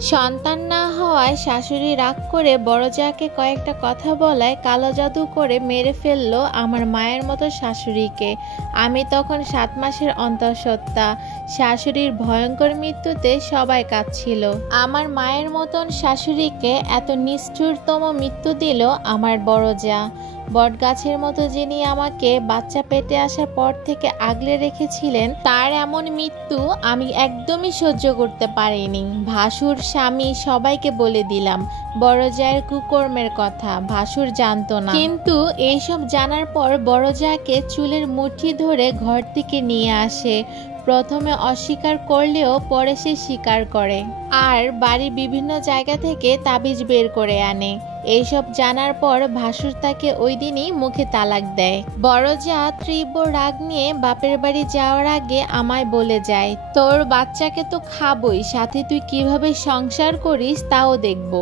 সন্তান না হওয়ায় শাশুড়ি রাগ করে বড় জাকে কয়েকটা কথা বলায় কালো জাদু করে মেরে ফেললো আমার মায়ের মতো শাশুড়িকে। আমি তখন 7 মাসের অন্তঃসত্ত্বা। শাশুড়ির ভয়ঙ্কর মৃত্যুতে সবাই কাঁদছিল। আমার মায়ের মতন শাশুড়িকে এত নিষ্ঠুরতম মৃত্যু দিল আমার বড় জা। বটগাছের মতো যিনি আমাকে বাচ্চা পেটে আসার পর থেকে আগলে রেখেছিলেন, তার এমন মৃত্যু আমি একদমই সহ্য করতে পারিনি। ভাসুর, স্বামী সবাইকে বলে দিলাম বড় জায়ের কুকর্মের কথা। ভাসুর জানতো না, কিন্তু এইসব জানার পর বড় জাকে চুলের মুঠি ধরে ঘর থেকে নিয়ে আসে। প্রথমে অস্বীকার করলেও পরে সে স্বীকার করে, আর বাড়ির বিভিন্ন জায়গা থেকে তাবিজ বের করে আনে। এইসব জানার পর ভাসুর তাকে ওই দিনই মুখে তালাক দেয়। বড় জা তীব্র রাগ নিয়ে বাপের বাড়ি যাওয়ার আগে আমায় বলে যায়, তোর বাচ্চাকে তো খাবই, সাথে তুই কিভাবে সংসার করিস তাও দেখব।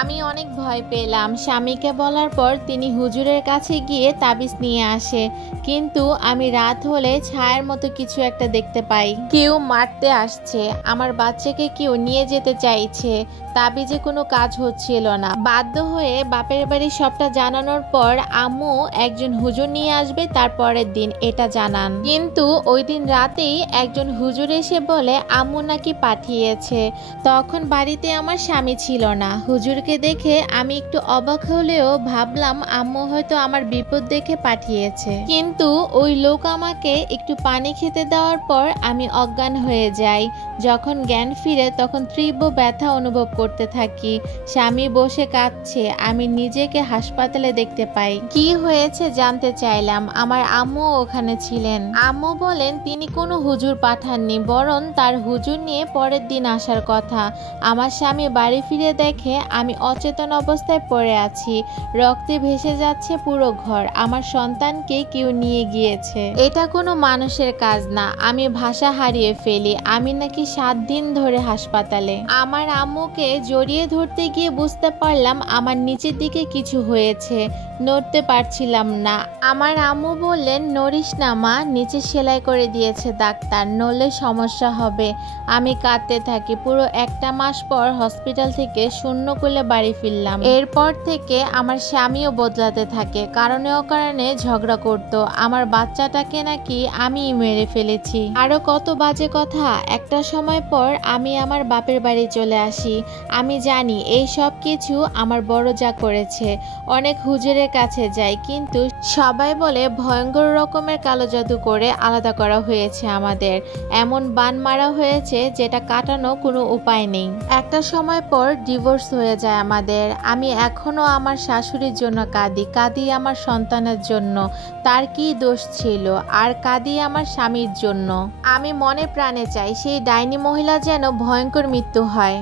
আমি অনেক ভয় পেলাম। স্বামীকে বলার পর তিনি হুজুরের কাছে গিয়ে তাবিজ নিয়ে আসে, কিন্তু আমি রাত হলে ছায়ার মতো কিছু একটা দেখতে পাই। কেউ মারতে আসছে, আমার বাচ্চাকে কেউ নিয়ে যেতে চাইছে। তাবিজে কোনো কাজ হচ্ছিল না। বাধ্য হয়ে বাপের বাড়ি সবটা জানানোর পর আম্মু একজন হুজুর নিয়ে আসবে তার পরের দিন এটা জানান, কিন্তু ওই দিন রাতেই একজন হুজুর এসে বলে আম্মু নাকি পাঠিয়েছে। তখন বাড়িতে আমার স্বামী ছিল না। হুজুরকে দেখে আমি একটু অবাক হলেও ভাবলাম আম্মু হয়তো আমার বিপদ দেখে পাঠিয়েছে। কিন্তু ওই লোক আমাকে একটু পানি খেতে দেওয়ার পর আমি অজ্ঞান হয়ে যাই। যখন জ্ঞান ফিরে তখন তীব্র ব্যথা অনুভব করতে থাকি। স্বামী বসে কাঁদছে। আমি নিজেকে হাসপাতালে দেখতে পাই। কি হয়েছে জানতে চাইলাম। আমার আম্মু ওখানে ছিলেন। আম্মু বলেন তিনি কোনো হুজুর পাঠাননি, বরং তার হুজুর নিয়ে পরের দিন আসার কথা। আমার স্বামী বাড়ি ফিরে দেখে আমি অচেতন অবস্থায় পড়ে আছি। রক্তে ভেসে যাচ্ছে পুরো ঘর। আমার সন্তানকে কেউ নিয়ে গিয়েছে। এটা কোনো মানুষের কাজ না। আমি ভাষা হারিয়ে ফেলি। আমি নাকি 7 দিন ধরে হাসপাতালে। আমার আম্মুকে জড়িয়ে ধরতে গিয়ে বুঝতে পারলাম আমার নিচের দিকে কিছু হয়েছে। নড়তে পারছিলাম না। আমার আম্মু বললেন নড়িস না মা, নিচে সেলাই করে দিয়েছে ডাক্তার, নড়লে সমস্যা হবে। আমি কাঁদতে থাকি। পুরো 1 মাস পর হসপিটাল থেকে শূন্য কোলে বাড়ি ফিরলাম। এরপর থেকে আমার স্বামীও বদলাতে থাকে। কারণে অকারণে ঝগড়া করত। আমার বাচ্চাটাকে নাকি আমি মেরে ফেলেছি। আরো কত বাজে কথা। একটা সময় পর আমি আমার বাপের বাড়ি চলে আসি। আমি জানি এই সব কিছু আমার বড় জা করেছে। অনেক হুজুরের কাছে যাই, কিন্তু সবাই বলে ভয়ঙ্কর রকমের কালো জাদু করে আলাদা করা হয়েছে আমাদের। এমন বান মারা হয়েছে যেটা কাটানো কোনো উপায় নেই। একটা সময় পর ডিভোর্স হয়ে যায় আমাদের। আমি এখনো আমার শাশুড়ির জন্য কাঁদি আমার সন্তানের জন্য। তার কি দোষ ছিল? আর কাঁদি আমার স্বামীর জন্য। আমি মনে প্রাণে চাই সেই ডাইনি মহিলা যেন ভয়ঙ্কর মৃত্যু হয়।